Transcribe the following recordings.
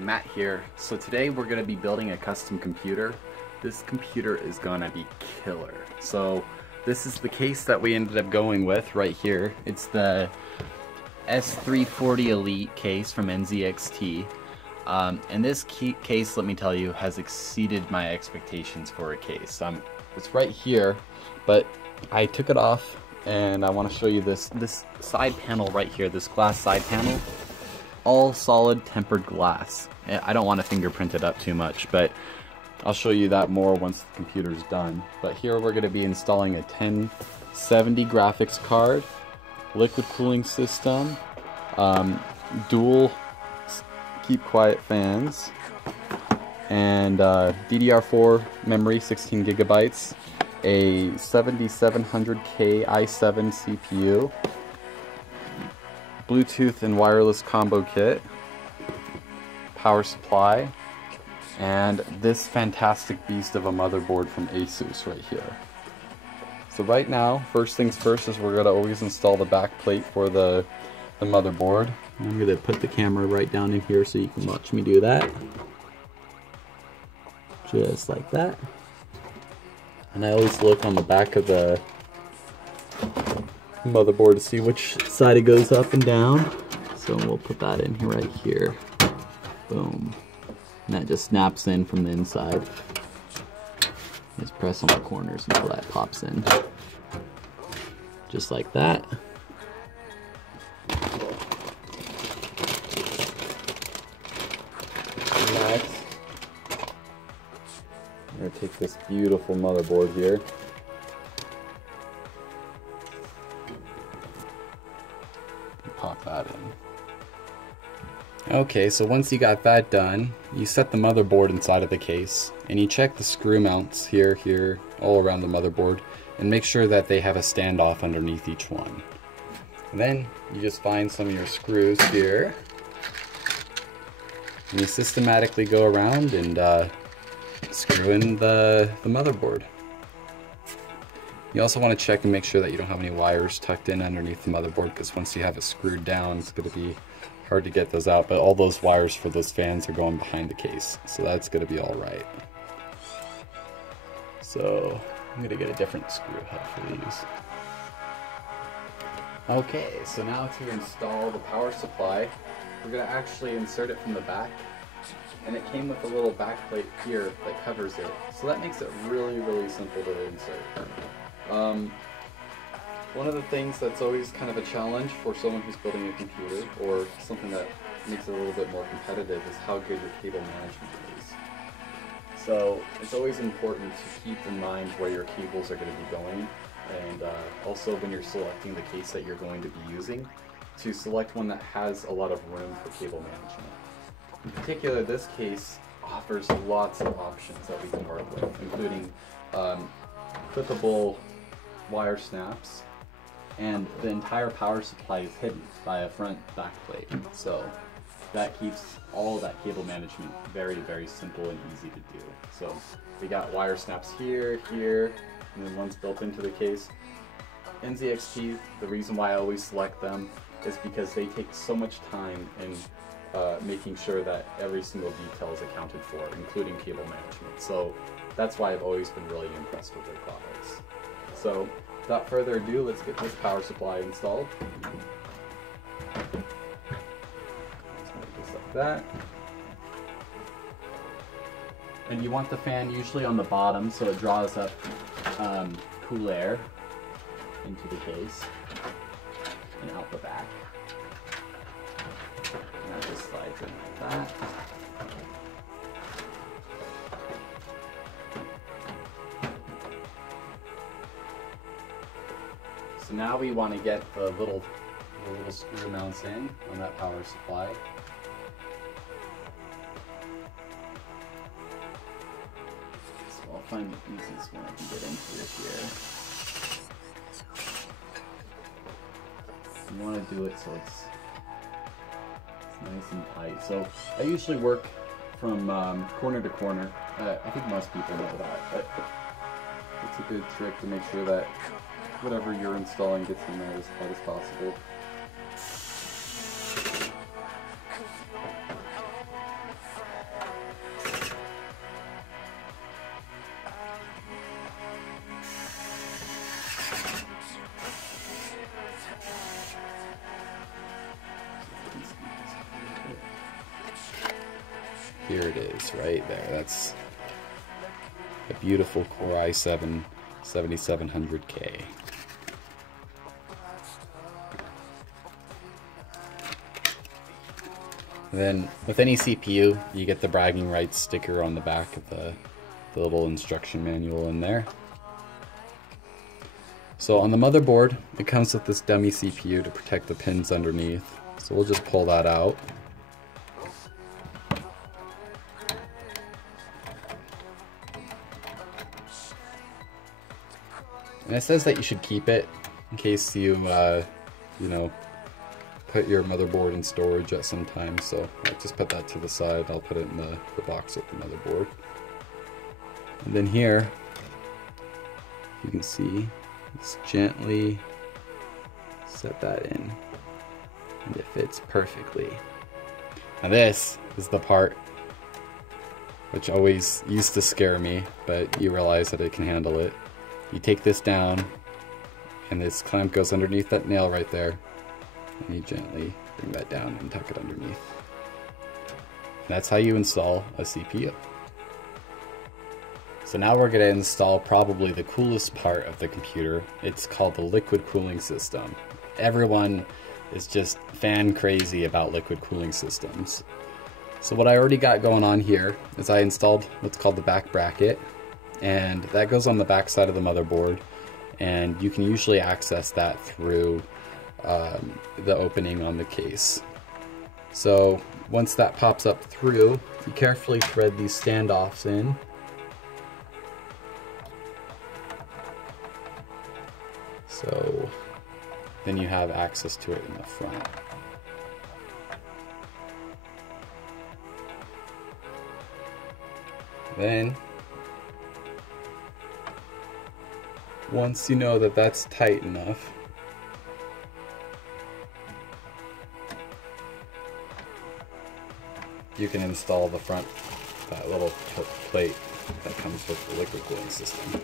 Matt here. So today we're going to be building a custom computer. This computer is going to be killer. So this is the case that we ended up going with right here. It's the S340 Elite case from NZXT. And this case, let me tell you, has exceeded my expectations for a case. It's right here, but I took it off and I want to show you this side panel right here, this glass side panel. All solid tempered glass. I don't want to fingerprint it up too much, but I'll show you that more once the computer's done. But here we're going to be installing a 1070 graphics card, liquid cooling system, dual keep quiet fans, and DDR4 memory, 16 gigabytes, a 7700K i7 CPU, Bluetooth and wireless combo kit, power supply, and this fantastic beast of a motherboard from Asus right here. So right now, first things first is we're going to always install the back plate for the motherboard. I'm going to put the camera right down in here so you can watch me do that. Just like that. And I always look on the back of the motherboard to see which side it goes up and down. So we'll put that in here right here. Boom. And that just snaps in from the inside. Just press on the corners until that pops in. Just like that. Next, I'm going to take this beautiful motherboard here. Pop that in. Okay, so once you got that done, you set the motherboard inside of the case, and you check the screw mounts here, all around the motherboard, and make sure that they have a standoff underneath each one. And then you just find some of your screws here, and you systematically go around and screw in the motherboard. You also want to check and make sure that you don't have any wires tucked in underneath the motherboard, because once you have it screwed down, it's going to be hard to get those out. But all those wires for those fans are going behind the case, so that's going to be all right. So I'm going to get a different screw head for these. Okay, so now to install the power supply, we're going to actually insert it from the back. And it came with a little back plate here that covers it. So that makes it really, really simple to insert. One of the things that's always kind of a challenge for someone who's building a computer, or something that makes it a little bit more competitive, is how good your cable management is. So it's always important to keep in mind where your cables are going to be going, and also when you're selecting the case that you're going to be using, to select one that has a lot of room for cable management. In particular, this case offers lots of options that we can work with, including clippable wire snaps, and the entire power supply is hidden by a front back plate. So that keeps all of that cable management very, very simple and easy to do. So we got wire snaps here, and then one's built into the case. NZXT, the reason why I always select them is because they take so much time in making sure that every single detail is accounted for, including cable management. So that's why I've always been really impressed with their products. So without further ado, let's get this power supply installed. Just like that. And you want the fan usually on the bottom so it draws up cool air into the case and out the back. And that just slides in like that. So now we want to get the little screw mounts in on that power supply. So I'll find the easiest one I can get into it here. You want to do it so it's nice and tight. So I usually work from corner to corner. I think most people know that, but it's a good trick to make sure that whatever you're installing gets in there as tight as possible. Here it is, right there. That's a beautiful Core i7 7700K. Then with any CPU, you get the bragging rights sticker on the back of the little instruction manual in there. So on the motherboard, it comes with this dummy CPU to protect the pins underneath. So we'll just pull that out. And it says that you should keep it in case you, you know, put your motherboard in storage at some time. So I'll just put that to the side. I'll put it in the box with the motherboard. And then here, you can see, just gently set that in, and it fits perfectly. Now this is the part which always used to scare me, but you realize that it can handle it. You take this down, and this clamp goes underneath that nail right there, and you gently bring that down and tuck it underneath. And that's how you install a CPU. So now we're going to install probably the coolest part of the computer. It's called the liquid cooling system. Everyone is just fan crazy about liquid cooling systems. So what I already got going on here is I installed what's called the back bracket, and that goes on the back side of the motherboard, and you can usually access that through the opening on the case. So once that pops up through, you carefully thread these standoffs in. So then you have access to it in the front. Then, once you know that that's tight enough, you can install the front, that little plate that comes with the liquid cooling system.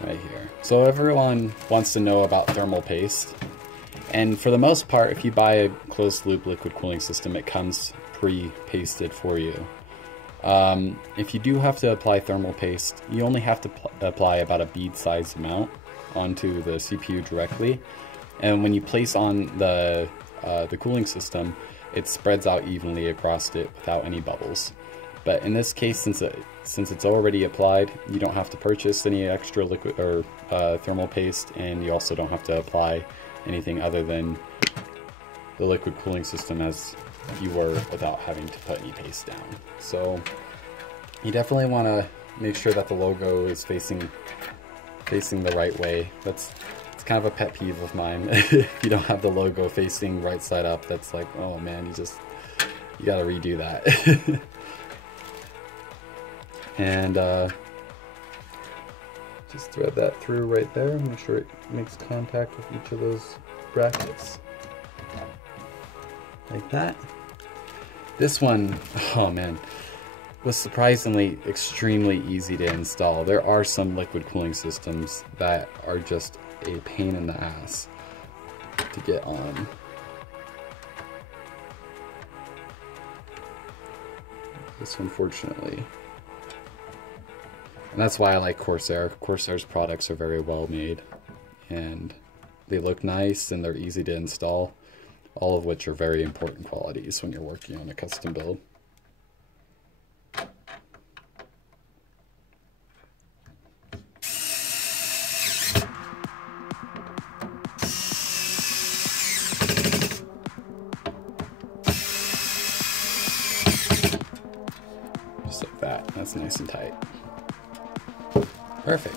Right here. So everyone wants to know about thermal paste, and for the most part, if you buy a closed loop liquid cooling system, it comes pre-pasted for you. If you do have to apply thermal paste, you only have to apply about a bead-sized amount onto the CPU directly, and when you place on the cooling system, it spreads out evenly across it without any bubbles. But in this case, since it's already applied, you don't have to purchase any extra liquid or thermal paste, and you also don't have to apply anything other than the liquid cooling system as you were without having to put any paste down. So you definitely want to make sure that the logo is facing the right way. It's kind of a pet peeve of mine. If you don't have the logo facing right side up, that's like, oh man, you gotta redo that. And just thread that through right there. Make sure it makes contact with each of those brackets. Like that. This one, oh man, was surprisingly extremely easy to install. There are some liquid cooling systems that are just a pain in the ass to get on. This one, fortunately. And that's why I like Corsair. Corsair's products are very well made, and they look nice and they're easy to install, all of which are very important qualities when you're working on a custom build. Just like that. That's nice and tight. Perfect.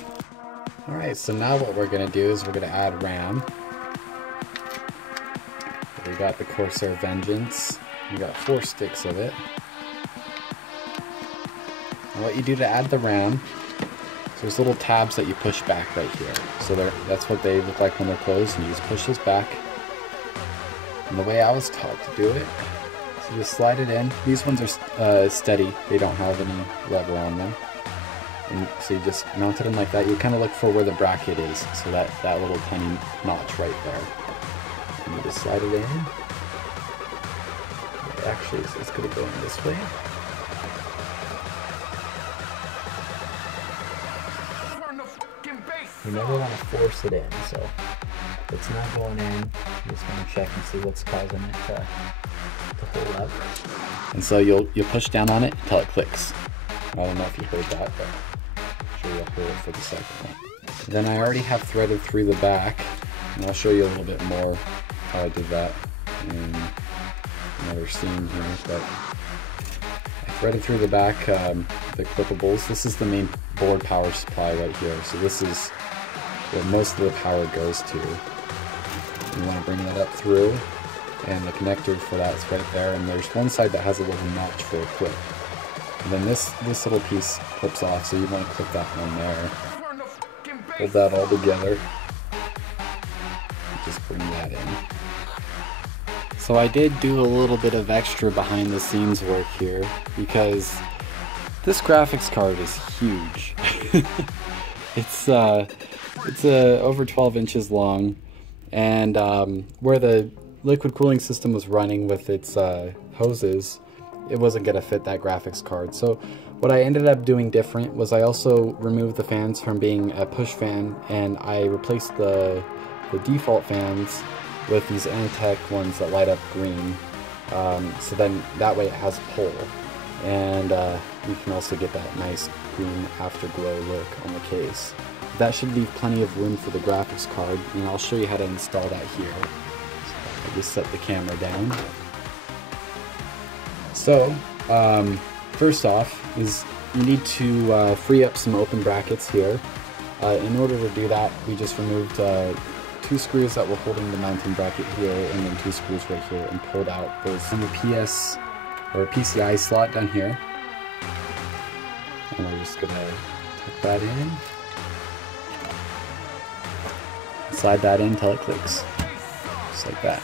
Alright, so now what we're going to do is we're going to add RAM. We got the Corsair Vengeance. We got 4 sticks of it. And what you do to add the RAM, so there's little tabs that you push back right here. So that's what they look like when they're closed, and you just push this back. And the way I was taught to do it, so just slide it in. These ones are steady. They don't have any lever on them. And so you just mount it in like that. You kind of look for where the bracket is, so that little tiny notch right there. And you just slide it in. Actually, it's going to go in this way. You never want to force it in, so if it's not going in, you just want to check and see what's causing it to hold up. And so you'll push down on it until it clicks. I don't know if you heard that, but I'm sure you'll hear it for the second one. Then I already have threaded through the back, and I'll show you a little bit more how I did that in another scene here. But I threaded through the back, the clippables. This is the main board power supply right here. So this is where most of the power goes to. You want to bring that up through, and the connector for that's right there. And there's one side that has a little notch for a clip. And then this little piece clips off, so you want to clip that one there. Hold that all together. Just bring that in. So I did do a little bit of extra behind the scenes work here, because this graphics card is huge. It's over 12 inches long, and where the liquid cooling system was running with its hoses, it wasn't going to fit that graphics card. So what I ended up doing different was I also removed the fans from being a push fan, and I replaced the default fans with these Antec ones that light up green. So then that way it has pull, and you can also get that nice green afterglow look on the case. That should leave plenty of room for the graphics card, and I'll show you how to install that here. So I just set the camera down. So first off is you need to free up some open brackets here. In order to do that, we just removed 2 screws that were holding the mounting bracket here, and then 2 screws right here, and pulled out those from the PS or PCI slot down here. And we're just gonna tuck that in, slide that in until it clicks, just like that.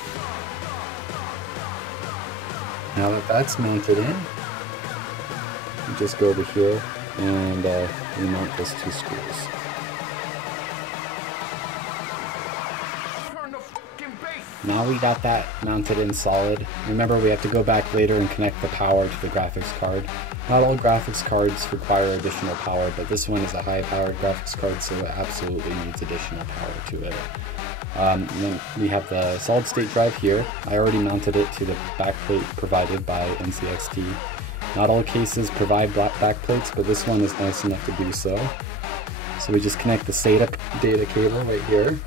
Now that that's mounted in, you just go over here and remount those 2 screws. Now we got that mounted in solid. Remember, we have to go back later and connect the power to the graphics card. Not all graphics cards require additional power, but this one is a high-powered graphics card, so it absolutely needs additional power to it. And then we have the solid-state drive here. I already mounted it to the backplate provided by NZXT. Not all cases provide black backplates, but this one is nice enough to do so. So we just connect the SATA data cable right here.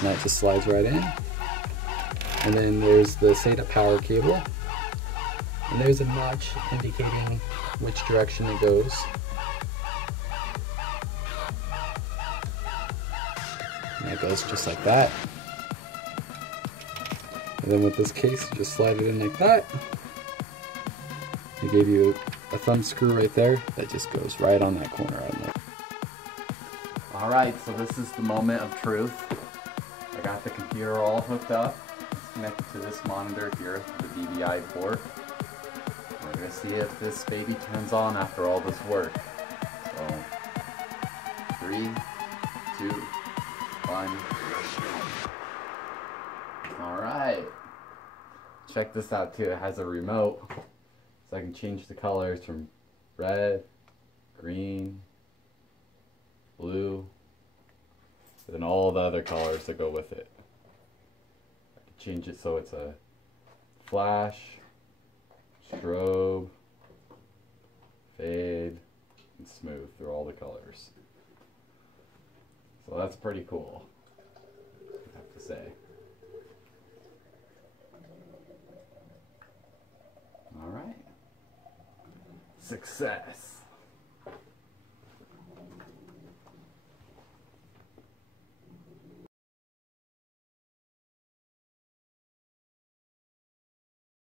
And that just slides right in. And then there's the SATA power cable. And there's a notch indicating which direction it goes. And it goes just like that. And then with this case, you just slide it in like that. I gave you a thumb screw right there that just goes right on that corner on there. Alright, so this is the moment of truth. I got the computer all hooked up. It's connected to this monitor here, the DVI port. We're going to see if this baby turns on after all this work. So, 3, 2, 1. Alright. Check this out too. It has a remote. So I can change the colors from red, green, blue, and all the other colors that go with it. I can change it so it's a flash, strobe, fade, and smooth through all the colors. So that's pretty cool, I have to say. Alright. Success.